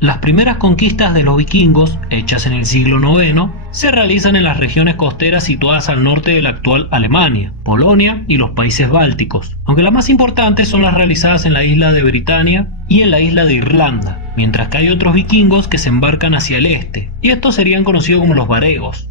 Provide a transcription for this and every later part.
Las primeras conquistas de los vikingos, hechas en el siglo IX, se realizan en las regiones costeras situadas al norte de la actual Alemania, Polonia y los países bálticos, aunque las más importantes son las realizadas en la isla de Britania y en la isla de Irlanda, mientras que hay otros vikingos que se embarcan hacia el este, y estos serían conocidos como los varegos.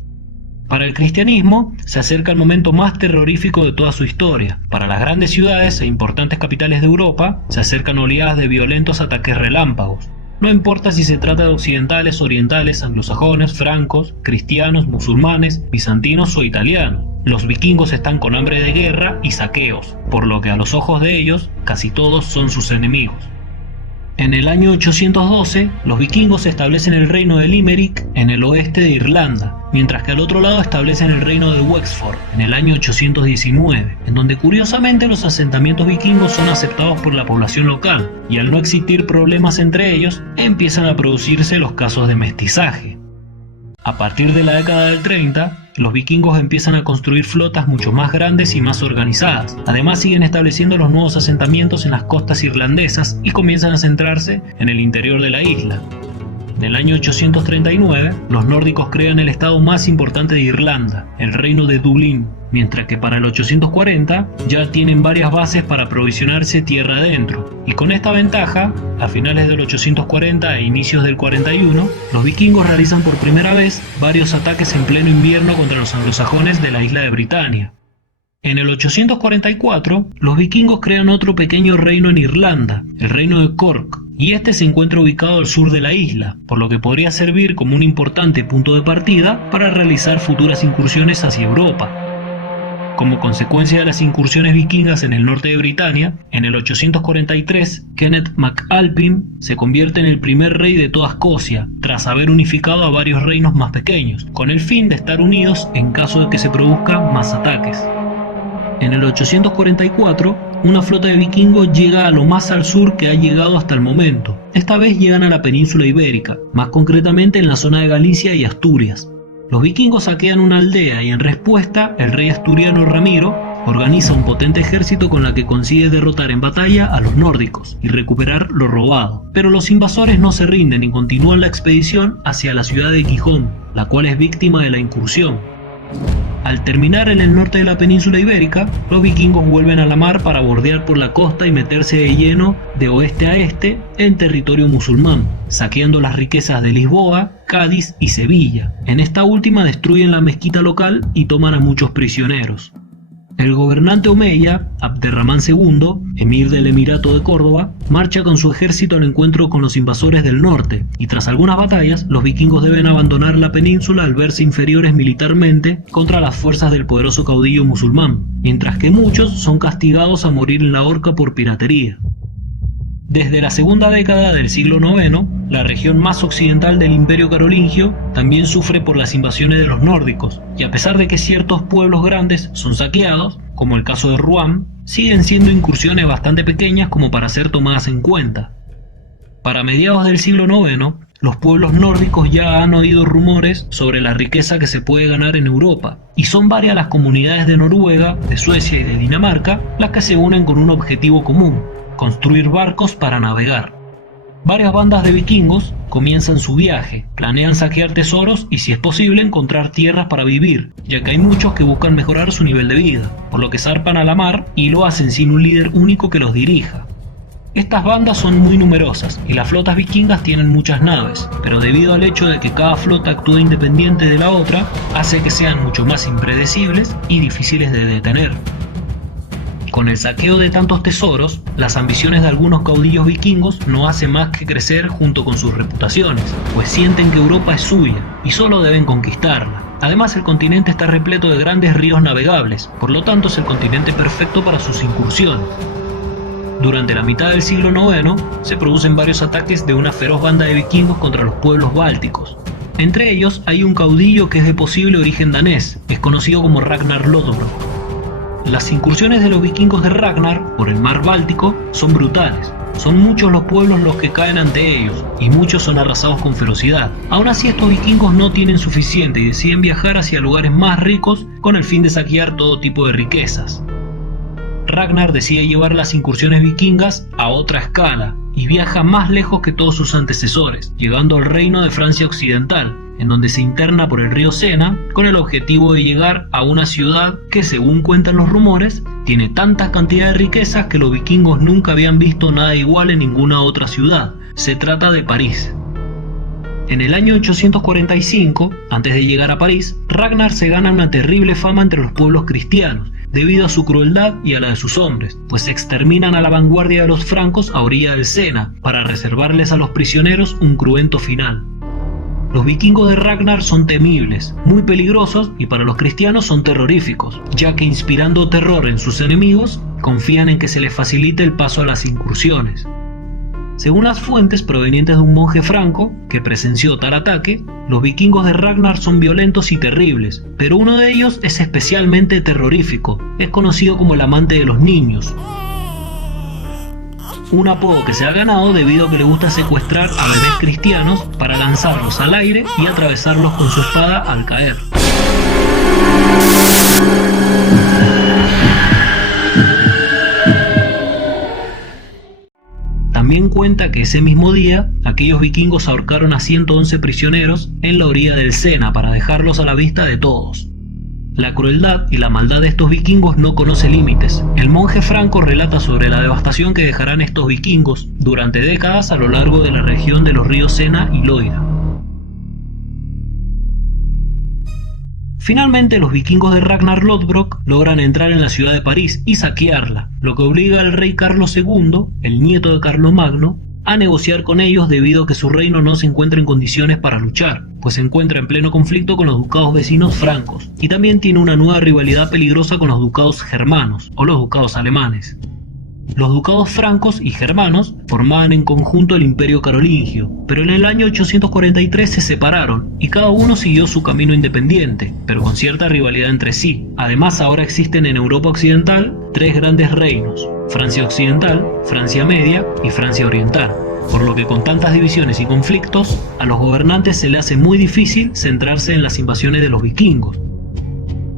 Para el cristianismo, se acerca el momento más terrorífico de toda su historia. Para las grandes ciudades e importantes capitales de Europa, se acercan oleadas de violentos ataques relámpagos. No importa si se trata de occidentales, orientales, anglosajones, francos, cristianos, musulmanes, bizantinos o italianos. Los vikingos están con hambre de guerra y saqueos, por lo que a los ojos de ellos, casi todos son sus enemigos. En el año 812, los vikingos establecen el reino de Limerick en el oeste de Irlanda, mientras que al otro lado establecen el reino de Wexford en el año 819, en donde curiosamente los asentamientos vikingos son aceptados por la población local, y al no existir problemas entre ellos, empiezan a producirse los casos de mestizaje. A partir de la década del 30, los vikingos empiezan a construir flotas mucho más grandes y más organizadas. Además siguen estableciendo los nuevos asentamientos en las costas irlandesas y comienzan a centrarse en el interior de la isla. En el año 839, los nórdicos crean el estado más importante de Irlanda, el reino de Dublín, mientras que para el 840 ya tienen varias bases para aprovisionarse tierra adentro. Y con esta ventaja, a finales del 840 e inicios del 41, los vikingos realizan por primera vez varios ataques en pleno invierno contra los anglosajones de la isla de Britania. En el 844, los vikingos crean otro pequeño reino en Irlanda, el reino de Cork, y este se encuentra ubicado al sur de la isla, por lo que podría servir como un importante punto de partida para realizar futuras incursiones hacia Europa. Como consecuencia de las incursiones vikingas en el norte de Britania, en el 843, Kenneth MacAlpin se convierte en el primer rey de toda Escocia, tras haber unificado a varios reinos más pequeños, con el fin de estar unidos en caso de que se produzcan más ataques. En el 844, una flota de vikingos llega a lo más al sur que ha llegado hasta el momento. Esta vez llegan a la península ibérica, más concretamente en la zona de Galicia y Asturias. Los vikingos saquean una aldea y en respuesta, el rey asturiano Ramiro organiza un potente ejército con la que consigue derrotar en batalla a los nórdicos y recuperar lo robado. Pero los invasores no se rinden y continúan la expedición hacia la ciudad de Gijón, la cual es víctima de la incursión. Al terminar en el norte de la península ibérica, los vikingos vuelven a la mar para bordear por la costa y meterse de lleno de oeste a este en territorio musulmán, saqueando las riquezas de Lisboa, Cádiz y Sevilla. En esta última destruyen la mezquita local y toman a muchos prisioneros. El gobernante omeya, Abderramán II, emir del Emirato de Córdoba, marcha con su ejército al encuentro con los invasores del norte, y tras algunas batallas, los vikingos deben abandonar la península al verse inferiores militarmente contra las fuerzas del poderoso caudillo musulmán, mientras que muchos son castigados a morir en la horca por piratería. Desde la segunda década del siglo IX, la región más occidental del Imperio Carolingio también sufre por las invasiones de los nórdicos, y a pesar de que ciertos pueblos grandes son saqueados, como el caso de Rouen, siguen siendo incursiones bastante pequeñas como para ser tomadas en cuenta. Para mediados del siglo IX, los pueblos nórdicos ya han oído rumores sobre la riqueza que se puede ganar en Europa, y son varias las comunidades de Noruega, de Suecia y de Dinamarca las que se unen con un objetivo común: construir barcos para navegar. Varias bandas de vikingos comienzan su viaje, planean saquear tesoros y, si es posible, encontrar tierras para vivir, ya que hay muchos que buscan mejorar su nivel de vida, por lo que zarpan a la mar y lo hacen sin un líder único que los dirija. Estas bandas son muy numerosas y las flotas vikingas tienen muchas naves, pero debido al hecho de que cada flota actúa independiente de la otra, hace que sean mucho más impredecibles y difíciles de detener. Con el saqueo de tantos tesoros, las ambiciones de algunos caudillos vikingos no hacen más que crecer junto con sus reputaciones, pues sienten que Europa es suya y solo deben conquistarla. Además, el continente está repleto de grandes ríos navegables, por lo tanto es el continente perfecto para sus incursiones. Durante la mitad del siglo IX, se producen varios ataques de una feroz banda de vikingos contra los pueblos bálticos. Entre ellos hay un caudillo que es de posible origen danés, es conocido como Ragnar Lodbrok. Las incursiones de los vikingos de Ragnar por el mar Báltico son brutales. Son muchos los pueblos los que caen ante ellos, y muchos son arrasados con ferocidad. Aún así, estos vikingos no tienen suficiente y deciden viajar hacia lugares más ricos con el fin de saquear todo tipo de riquezas. Ragnar decide llevar las incursiones vikingas a otra escala y viaja más lejos que todos sus antecesores, llegando al reino de Francia Occidental, en donde se interna por el río Sena con el objetivo de llegar a una ciudad que, según cuentan los rumores, tiene tanta cantidad de riquezas que los vikingos nunca habían visto nada igual en ninguna otra ciudad. Se trata de París. En el año 845, antes de llegar a París, Ragnar se gana una terrible fama entre los pueblos cristianos, debido a su crueldad y a la de sus hombres, pues exterminan a la vanguardia de los francos a orilla del Sena, para reservarles a los prisioneros un cruento final. Los vikingos de Ragnar son temibles, muy peligrosos y para los cristianos son terroríficos, ya que inspirando terror en sus enemigos, confían en que se les facilite el paso a las incursiones. Según las fuentes provenientes de un monje franco que presenció tal ataque, los vikingos de Ragnar son violentos y terribles, pero uno de ellos es especialmente terrorífico. Es conocido como el amante de los niños, un apodo que se ha ganado debido a que le gusta secuestrar a bebés cristianos para lanzarlos al aire y atravesarlos con su espada al caer. También cuenta que ese mismo día, aquellos vikingos ahorcaron a 111 prisioneros en la orilla del Sena para dejarlos a la vista de todos. La crueldad y la maldad de estos vikingos no conoce límites. El monje franco relata sobre la devastación que dejarán estos vikingos durante décadas a lo largo de la región de los ríos Sena y Loira. Finalmente, los vikingos de Ragnar Lodbrok logran entrar en la ciudad de París y saquearla, lo que obliga al rey Carlos II, el nieto de Carlomagno, a negociar con ellos debido a que su reino no se encuentra en condiciones para luchar, pues se encuentra en pleno conflicto con los ducados vecinos francos, y también tiene una nueva rivalidad peligrosa con los ducados germanos, o los ducados alemanes. Los ducados francos y germanos formaban en conjunto el Imperio Carolingio, pero en el año 843 se separaron y cada uno siguió su camino independiente, pero con cierta rivalidad entre sí. Además, ahora existen en Europa Occidental tres grandes reinos: Francia Occidental, Francia Media y Francia Oriental, por lo que con tantas divisiones y conflictos, a los gobernantes se les hace muy difícil centrarse en las invasiones de los vikingos.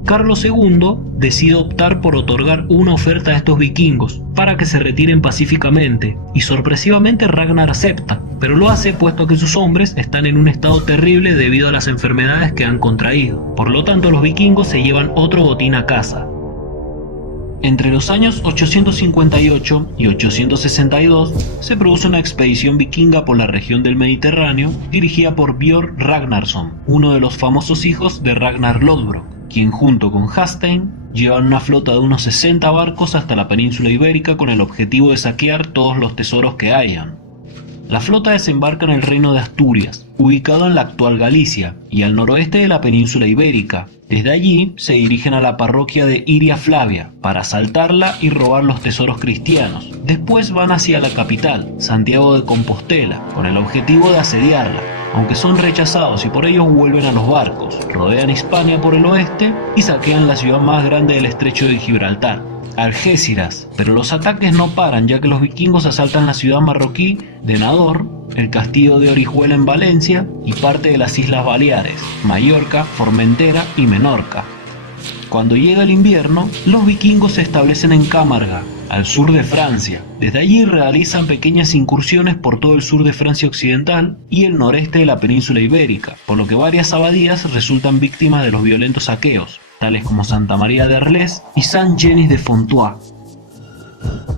Carlos II decide optar por otorgar una oferta a estos vikingos para que se retiren pacíficamente, y sorpresivamente Ragnar acepta, pero lo hace puesto que sus hombres están en un estado terrible debido a las enfermedades que han contraído. Por lo tanto, los vikingos se llevan otro botín a casa. Entre los años 858 y 862 se produce una expedición vikinga por la región del Mediterráneo dirigida por Björn Ragnarsson, uno de los famosos hijos de Ragnar Lodbrok, quien junto con Hástein llevan una flota de unos 60 barcos hasta la península ibérica con el objetivo de saquear todos los tesoros que hayan. La flota desembarca en el reino de Asturias, ubicado en la actual Galicia y al noroeste de la península ibérica. Desde allí se dirigen a la parroquia de Iria Flavia para asaltarla y robar los tesoros cristianos. Después van hacia la capital, Santiago de Compostela, con el objetivo de asediarla, aunque son rechazados y por ello vuelven a los barcos, rodean Hispania por el oeste y saquean la ciudad más grande del estrecho de Gibraltar, Algeciras, pero los ataques no paran ya que los vikingos asaltan la ciudad marroquí de Nador, el castillo de Orihuela en Valencia y parte de las Islas Baleares, Mallorca, Formentera y Menorca. Cuando llega el invierno, los vikingos se establecen en Camarga, al sur de Francia. Desde allí realizan pequeñas incursiones por todo el sur de Francia Occidental y el noreste de la península ibérica, por lo que varias abadías resultan víctimas de los violentos saqueos, tales como Santa María de Arles y Saint-Genis de Fontois.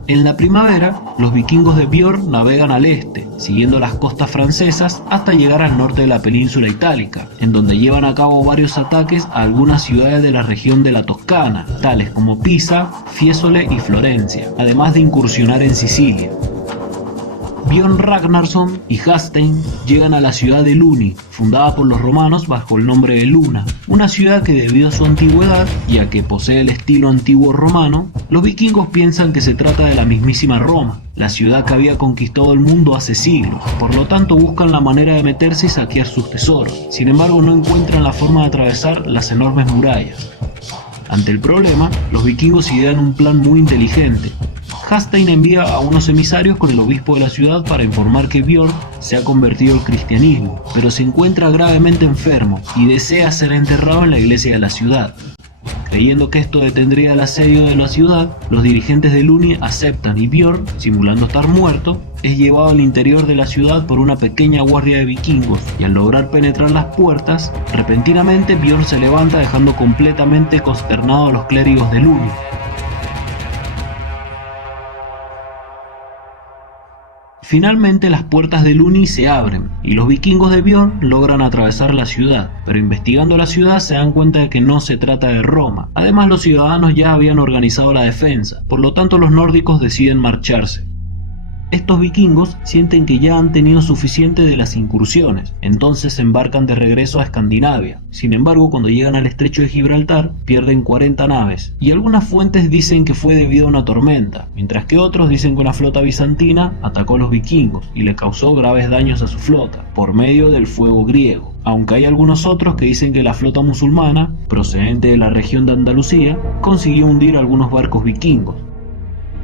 En la primavera, los vikingos de Björn navegan al este, siguiendo las costas francesas hasta llegar al norte de la península itálica, en donde llevan a cabo varios ataques a algunas ciudades de la región de la Toscana, tales como Pisa, Fiesole y Florencia, además de incursionar en Sicilia. Björn Ragnarsson y Hástein llegan a la ciudad de Luni, fundada por los romanos bajo el nombre de Luna, una ciudad que debido a su antigüedad y a que posee el estilo antiguo romano, los vikingos piensan que se trata de la mismísima Roma, la ciudad que había conquistado el mundo hace siglos. Por lo tanto buscan la manera de meterse y saquear sus tesoros. Sin embargo, no encuentran la forma de atravesar las enormes murallas. Ante el problema, los vikingos idean un plan muy inteligente. Hástein envía a unos emisarios con el obispo de la ciudad para informar que Björn se ha convertido al cristianismo, pero se encuentra gravemente enfermo y desea ser enterrado en la iglesia de la ciudad. Creyendo que esto detendría el asedio de la ciudad, los dirigentes de Luni aceptan y Björn, simulando estar muerto, es llevado al interior de la ciudad por una pequeña guardia de vikingos y al lograr penetrar las puertas, repentinamente Björn se levanta dejando completamente consternado a los clérigos de Luni. Finalmente las puertas de Luni se abren y los vikingos de Björn logran atravesar la ciudad, pero investigando la ciudad se dan cuenta de que no se trata de Roma. Además los ciudadanos ya habían organizado la defensa, por lo tanto los nórdicos deciden marcharse. Estos vikingos sienten que ya han tenido suficiente de las incursiones, entonces se embarcan de regreso a Escandinavia. Sin embargo, cuando llegan al estrecho de Gibraltar, pierden 40 naves, y algunas fuentes dicen que fue debido a una tormenta, mientras que otros dicen que una flota bizantina atacó a los vikingos y le causó graves daños a su flota, por medio del fuego griego. Aunque hay algunos otros que dicen que la flota musulmana, procedente de la región de Andalucía, consiguió hundir algunos barcos vikingos.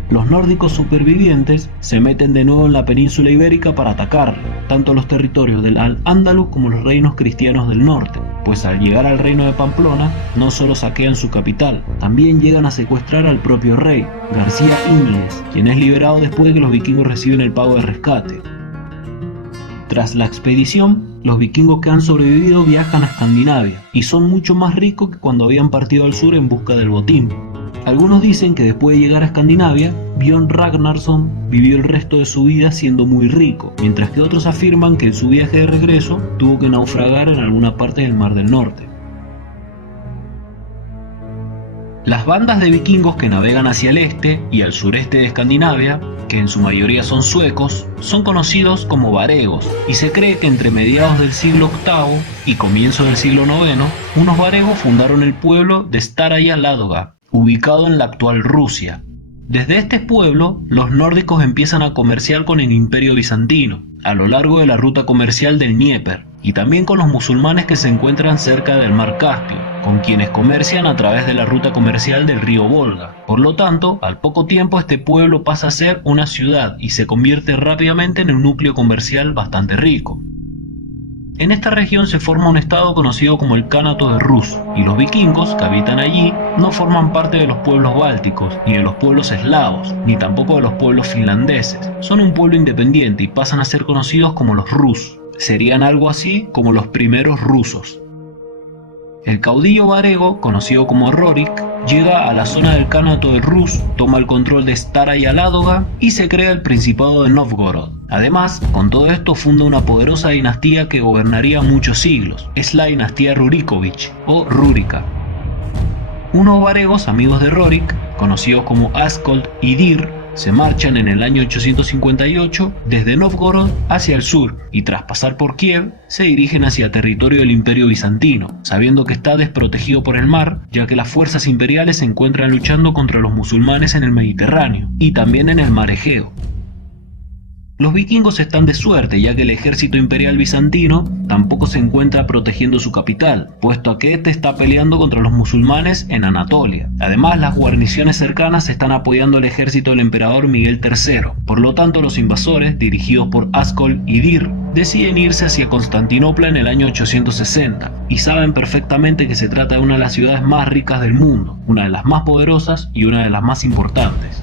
Los nórdicos supervivientes se meten de nuevo en la península ibérica para atacarlo, tanto los territorios del Al-Ándalus como los reinos cristianos del norte, pues al llegar al reino de Pamplona no solo saquean su capital, también llegan a secuestrar al propio rey, García Íñiguez, quien es liberado después de que los vikingos reciben el pago de rescate. Tras la expedición, los vikingos que han sobrevivido viajan a Escandinavia y son mucho más ricos que cuando habían partido al sur en busca del botín. Algunos dicen que después de llegar a Escandinavia, Björn Ragnarsson vivió el resto de su vida siendo muy rico, mientras que otros afirman que en su viaje de regreso tuvo que naufragar en alguna parte del Mar del Norte. Las bandas de vikingos que navegan hacia el este y al sureste de Escandinavia, que en su mayoría son suecos, son conocidos como varegos, y se cree que entre mediados del siglo VIII y comienzo del siglo IX, unos varegos fundaron el pueblo de Staraya Ladoga, ubicado en la actual Rusia. Desde este pueblo, los nórdicos empiezan a comerciar con el Imperio Bizantino, a lo largo de la ruta comercial del Dnieper, y también con los musulmanes que se encuentran cerca del Mar Caspio, con quienes comercian a través de la ruta comercial del río Volga. Por lo tanto, al poco tiempo este pueblo pasa a ser una ciudad y se convierte rápidamente en un núcleo comercial bastante rico. En esta región se forma un estado conocido como el Kanato de Rus, y los vikingos que habitan allí no forman parte de los pueblos bálticos, ni de los pueblos eslavos, ni tampoco de los pueblos finlandeses. Son un pueblo independiente y pasan a ser conocidos como los Rus. Serían algo así como los primeros rusos. El caudillo varego, conocido como Rorik, llega a la zona del Kanato de Rus, toma el control de Staraya Ladoga y se crea el Principado de Novgorod. Además, con todo esto funda una poderosa dinastía que gobernaría muchos siglos. Es la dinastía Rurikovich o Rúrica. Unos varegos amigos de Rorik, conocidos como Askold y Dir, se marchan en el año 858 desde Novgorod hacia el sur y tras pasar por Kiev se dirigen hacia territorio del Imperio Bizantino, sabiendo que está desprotegido por el mar, ya que las fuerzas imperiales se encuentran luchando contra los musulmanes en el Mediterráneo y también en el mar Egeo. Los vikingos están de suerte, ya que el ejército imperial bizantino tampoco se encuentra protegiendo su capital, puesto a que este está peleando contra los musulmanes en Anatolia. Además, las guarniciones cercanas están apoyando al ejército del emperador Miguel III. Por lo tanto, los invasores, dirigidos por Askold y Dir, deciden irse hacia Constantinopla en el año 860, y saben perfectamente que se trata de una de las ciudades más ricas del mundo, una de las más poderosas y una de las más importantes.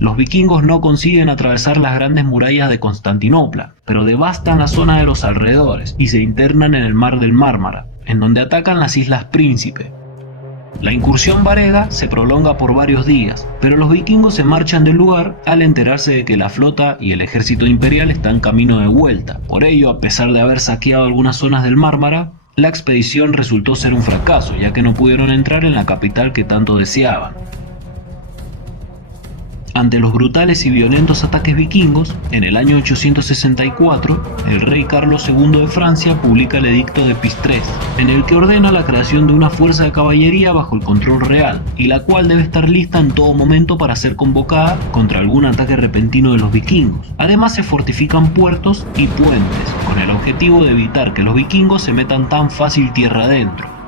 Los vikingos no consiguen atravesar las grandes murallas de Constantinopla, pero devastan la zona de los alrededores y se internan en el mar del Mármara, en donde atacan las Islas Príncipe. La incursión varega se prolonga por varios días, pero los vikingos se marchan del lugar al enterarse de que la flota y el ejército imperial están camino de vuelta. Por ello, a pesar de haber saqueado algunas zonas del Mármara, la expedición resultó ser un fracaso, ya que no pudieron entrar en la capital que tanto deseaban. Ante los brutales y violentos ataques vikingos, en el año 864, el rey Carlos II de Francia publica el Edicto de Pistres, en el que ordena la creación de una fuerza de caballería bajo el control real, y la cual debe estar lista en todo momento para ser convocada contra algún ataque repentino de los vikingos. Además se fortifican puertos y puentes, con el objetivo de evitar que los vikingos se metan tan fácil tierra adentro.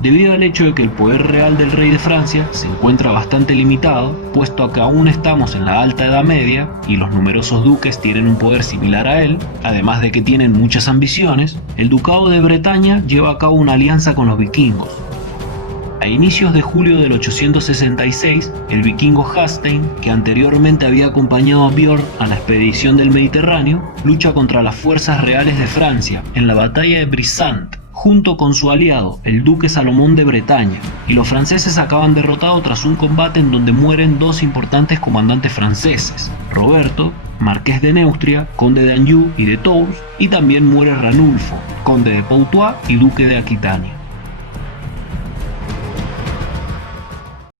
Debido al hecho de que el poder real del rey de Francia se encuentra bastante limitado, puesto a que aún estamos en la Alta Edad Media y los numerosos duques tienen un poder similar a él, además de que tienen muchas ambiciones, el ducado de Bretaña lleva a cabo una alianza con los vikingos. A inicios de julio del 866, el vikingo Hástein, que anteriormente había acompañado a Björn a la expedición del Mediterráneo, lucha contra las fuerzas reales de Francia en la batalla de Brisant, junto con su aliado, el duque Salomón de Bretaña, y los franceses acaban derrotados tras un combate en donde mueren dos importantes comandantes franceses, Roberto, marqués de Neustria, conde de Anjou y de Tours, y también muere Ranulfo, conde de Pontoise y duque de Aquitania.